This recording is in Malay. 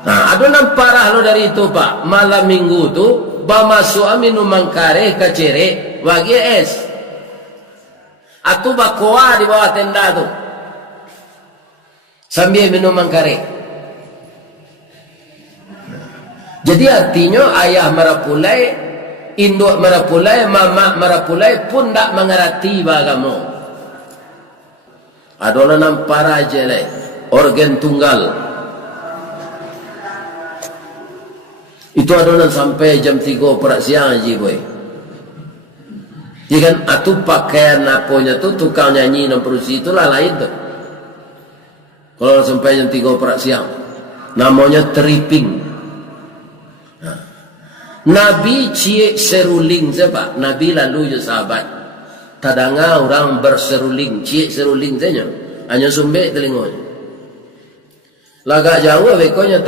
Nah, ada nang parah lo dari itu pak. Malam minggu tu, bamasuk minum mangkare kacere, wagi es. Atu bakoa di bawah tenda tu, sambil minum mangkare. Jadi artinya ayah marapulai, induk marapulai, mama marapulai pun tak mengerti bagamu. Ada nang parah jelek, organ tunggal. Itu adonan sampai jam 3 perak siang aja boy. Jadi kan atu pakaian aponya tu tukang nyanyi dan perusi itulah lain tu. Kalau sampai jam 3 perak siang, namanya tripping. Nabi cie seruling sebab Nabi lalu je sahabat. Tadanga orang berseruling, cie seruling saja. Hanya sumbek telinganya. Lagak jauh bekonya